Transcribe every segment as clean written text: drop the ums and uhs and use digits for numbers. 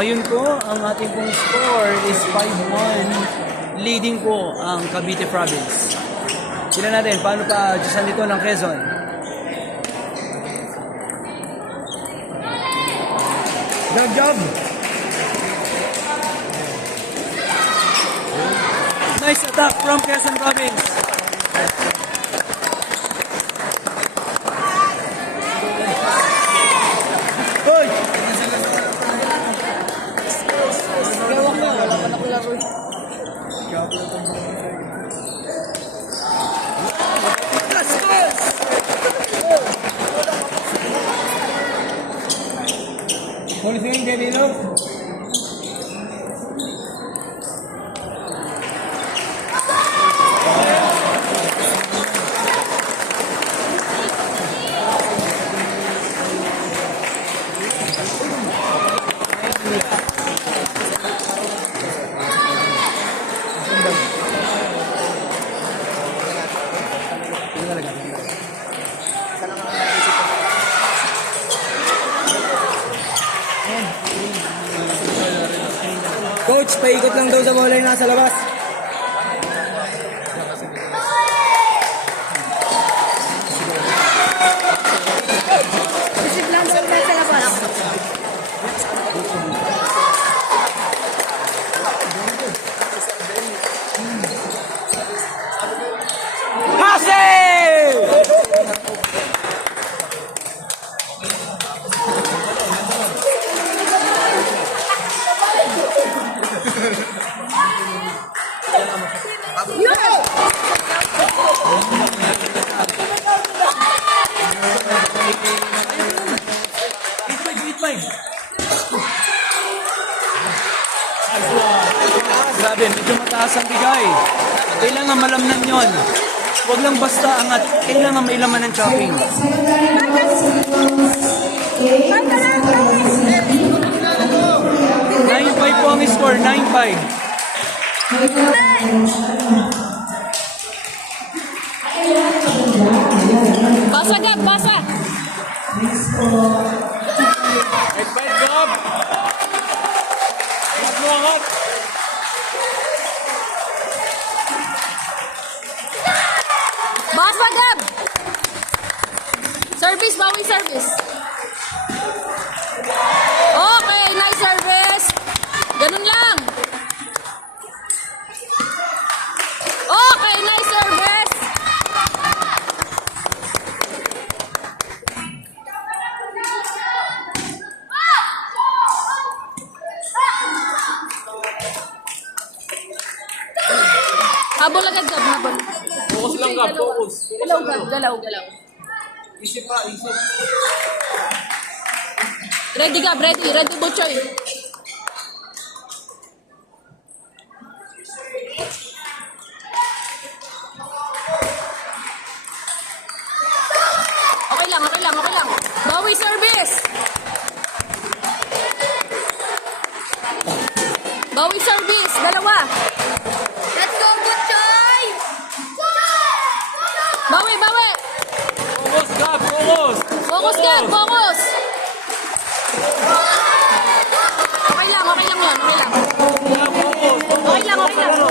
Ngayon po, ang ating pong score is 5-1. Leading po ang Cavite Province. Sila natin, paano pa Diyosan dito ng Quezon? Good job! Nice attack from Quezon Province. Hoy! Gawak na, wala pa nakularo. Polising Ganilo. Coach, paikot lang daw sa bola yung nasa labas. Isip lang daw nasa labas. Grabe, medyo mataas ang bigay. Kailangan malamnan yon. Huwag lang basta angat. Kailangan may laman ng chopping. 9-5 po ang score, 9-5. Basa Gab, basa! 8-5 job! Basa Gab! Service, bawi service. Okay, nice service. Ganun lang. Okay, nice service. Habol agad Gab, habol. Focus lang ka, focus. Galaw Gab, galaw, galaw. Isip pa, isip. Ready Gab, ready. Ready Butchoy. Okay lang, okay lang, okay lang. Bawi service. Bawi service, dalawa. Let's go, Butchoy! Bawi, bawi. Focus, Gab, focus! Focus Gab, focus. Okay lang yun, okay lang. Okay lang, okay lang.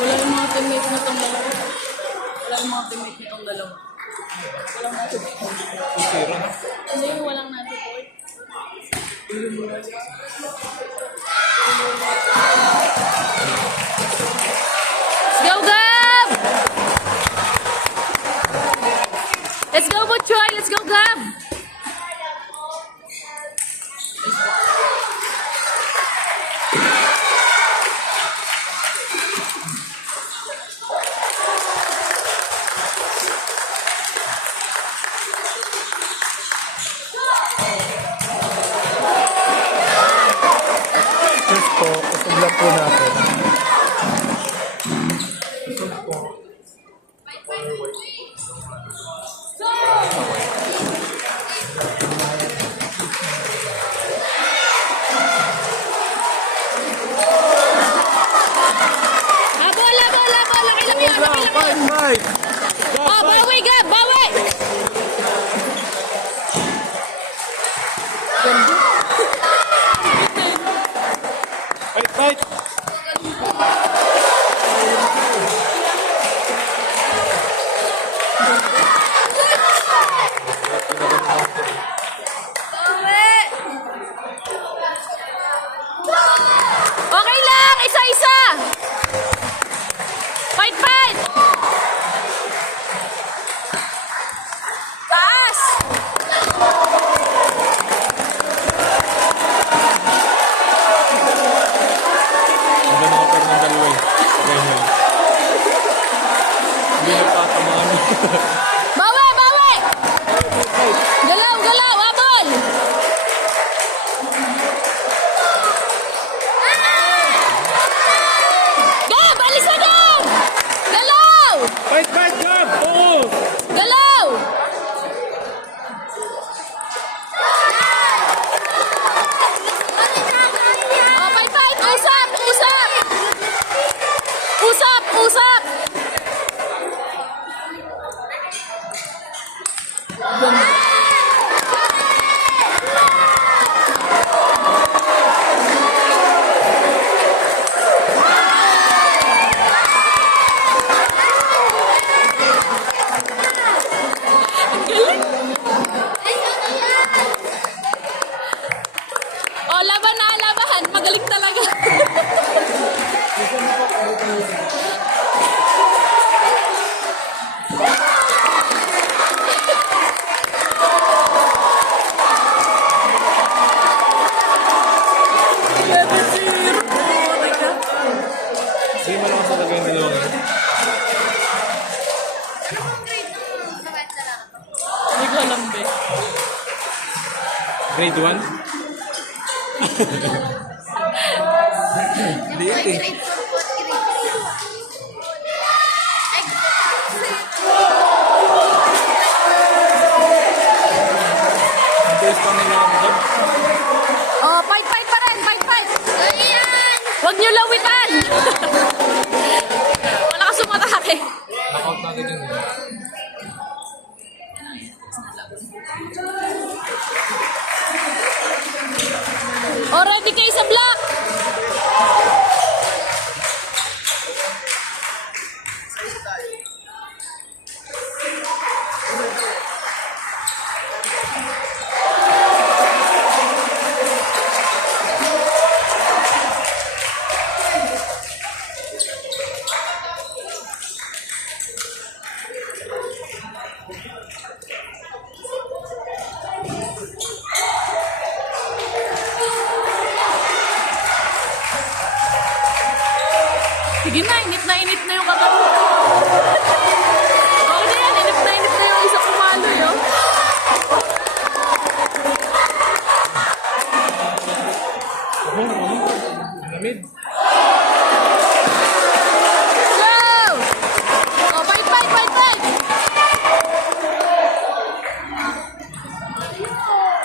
Wala yung mga teammate na itong dalawa. Walang natin. Kasi yung walang natin po. Let's go, Gab! Let's go, Butchoy! Let's go, Gab! Kusog lang po Fight! Oh, bawi, Gab! Bawi! Fight! Fight! Okay lang! Isa-isa! Fight, fight! Taas! Ang ganda ng pair ng dalawa eh. Sabay mo eh. Hindi nagtatamaan eh. Bawi, bawi! Galaw, galaw! Abol! Gab! Alis na, Gab! Galaw! Fight! Fight! Gab! Oo! Galaw! Oh, fight, fight! Usap! Usap! Usap! Usap! Oh, laban na, labahan. Magaling talaga. Sige, malakas talaga yung dalawa ngayon. Hindi ko alam, be. Grade 1? Liit eh. Ang tigas pa nila ang Gab. Oh, fight, fight pa rin. Fight, fight. Huwag niyo lawitan. Wala ka sumatake. Knockout natin yun eh. Oh, ready kayo sa block. Sige na init na yung kakatu. Okay na yan, init na yung isa kumalo yun. Lamid. Go! Oh, fight, fight, fight, fight!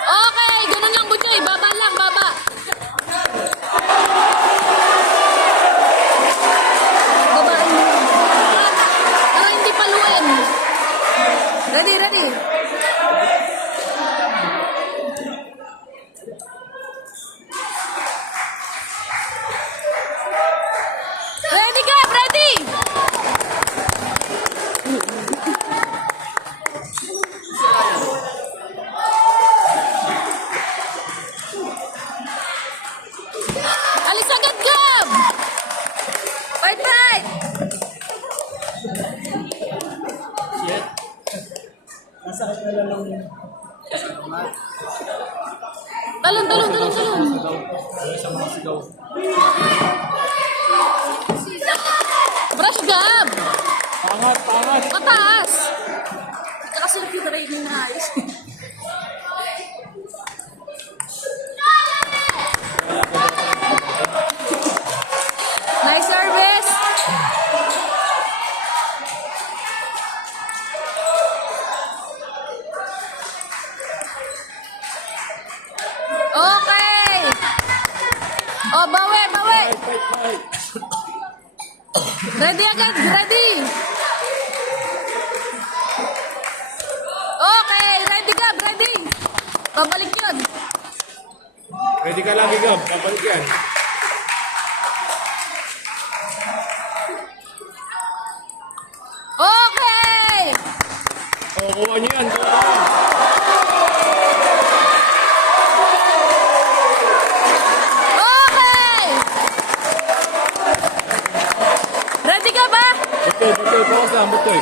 Okay, ganun lang, Butchoy. Baba lang, baba. Babaan mo. Para hindi paluin. Ready, ready. Ready, Gab, ready! Alis agad, Gab! Fight, fight! Masakit na lang ng Talon, talon, talon, talon. sa mga sigaw. Brush, Gab! Pangat! Pangat! Mataas! Kakasulpi na rin yung ayos. Nice service! Okay! Oh, bawi, bawi! Ready agad, ready! Babalik yun. Ready ka lagi, Gab. Babalik yan. Okay! O, kuha niyo yan. Kuha niyo. Okay! Ready ka ba? Butoy, butoy. Focus lang, butoy.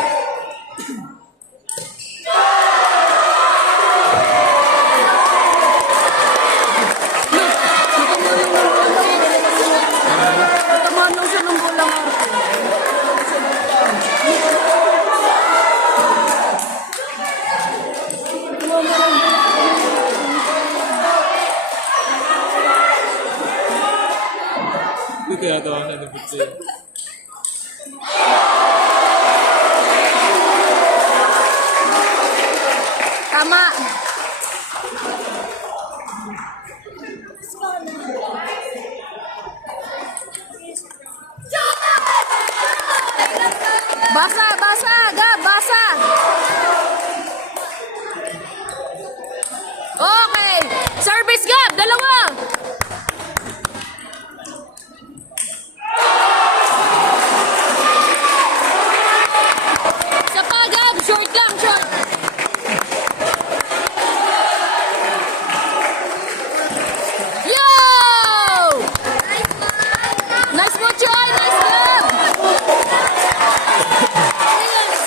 Tama lang siya ng bola nga. Dito yata ako na butoy. Tama. Basa, basa, Gab, basa. Okay. Service, Gab, dalawa. Isa pa, Gab, short lang, short. Yo! Nice mo, Choy! Nice, Gab!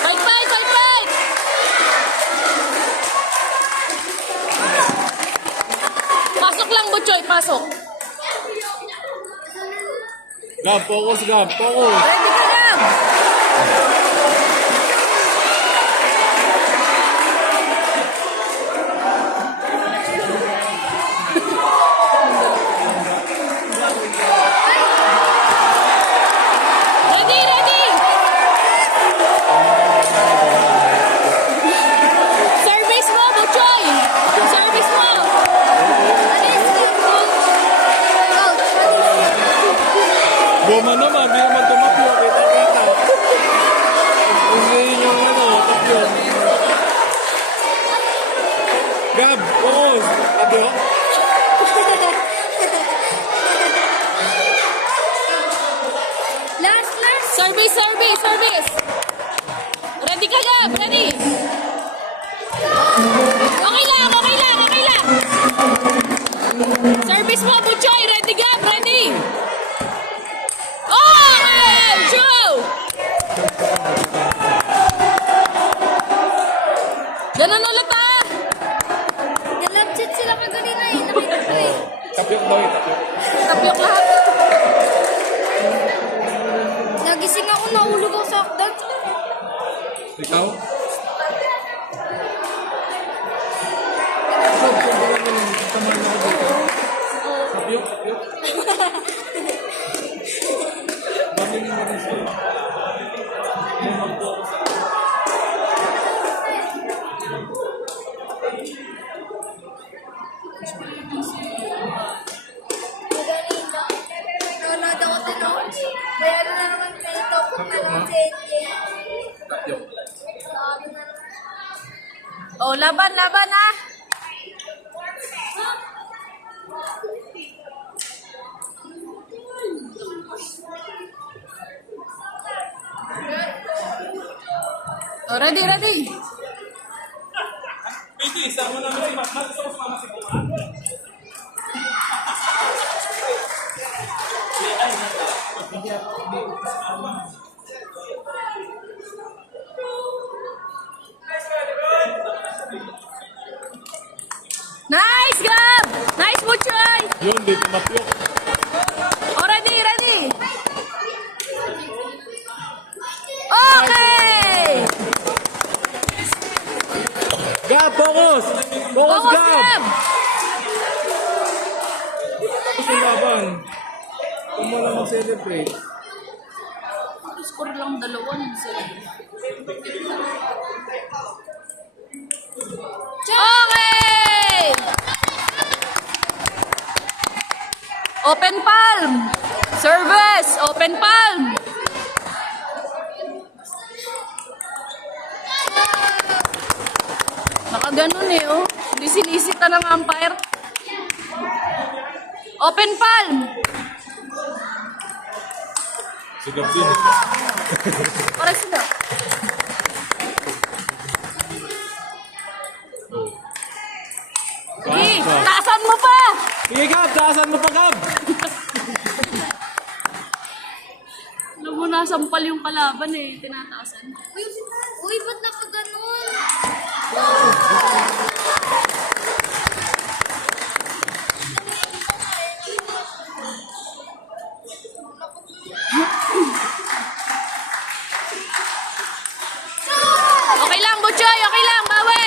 Fight, fight, fight, fight! Pasok lang, Butchoy, pasok. Gab, focus, Gab. Focus. Ready ka lang! Ready, ready! Service mo, Butchoy! Service mo! Goma naman, di naman tumapyo. Kita-kita. Hindi yung tapyo. Gab, focus. Tapyo. Last, last! Service, service, service! Ready ka, Gab! Ready! Okay lang, okay lang, okay lang! Service mo, Butchoy! Ready, Gab! Ready! Okay! Show! Ganun ulit ah! Nalabsit sila kaganina eh. Nakita ko eh. Tapyo daw eh, tapyo. Tapyok lahat. Nagising ako, nahulog ako sa hagdan. Ikaw? Tapyo, tapyo. Babili mo rin siya. Gaganina. Nanonood ako din ako. Bayaran na naman kayo ito kung anong sente. Tapyo. Oh, laban, laban ah! Oh, ready, ready! Nice, Gab! Nice, Butchoy! Yun, di tumapyo. Oh, ready, ready! Okay! Gab, focus! Focus, Focus, Gab! Gab! Tapos yung laban. Kung mo lang mag-celebrate. Score lang dalawa Okay! Open palm! Service! Open palm! Nakaganon eh, oh. Hindi sinisita ng umpire. Open palm. Sigap din. Oras na. Sige, taasan mo pa. Sige, Gab! Taasan mo pa, Gab! Alam mo, nasampal yung kalaban eh. Tinataasan. Uy, ba't nakaganon? Okay lang, Butchoy. Okay lang, bawi.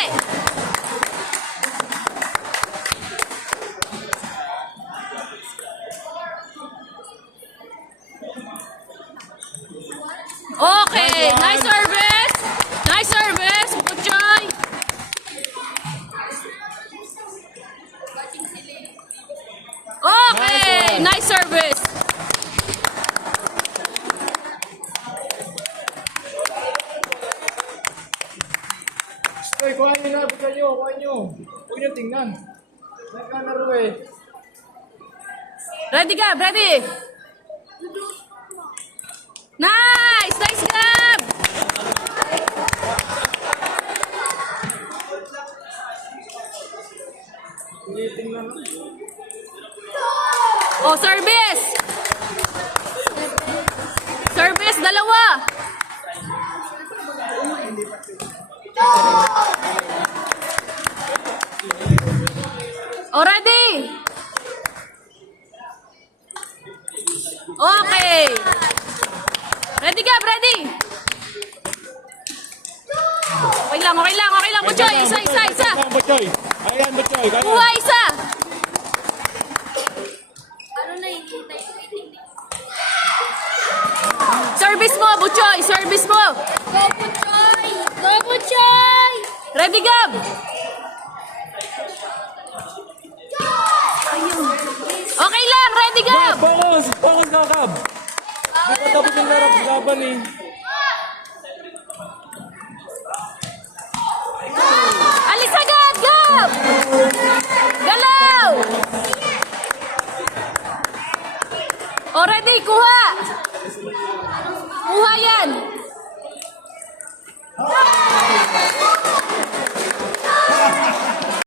Okay, nice service. Nice service, Butchoy. Okay, nice service. Ay, kuhain nyo na. Kuhain nyo. Kuhain nyo. Huwag nyo tingnan. Nagkalaro eh. Ready, Gab, ready. Nice! Nice, Gab! Oh, service! Service, dalawa! Oh, ready! Okay! Ready, Gab, ready! Okay lang, okay lang, okay lang, Butchoy! Isa, isa, isa! Butchoy! Ayan, Butchoy! Kuha isa! Ano na yun? Waiting. Service mo, Butchoy! Service mo! Go, Puchoy! Go, Puchoy! Ready, Gab! Okay lang, ready, Gab! Focus! Focus na, Gab! Di pa tapos yung laban eh. Alis agad, Gab! Galaw! O, ready, kuha! Kuha yan!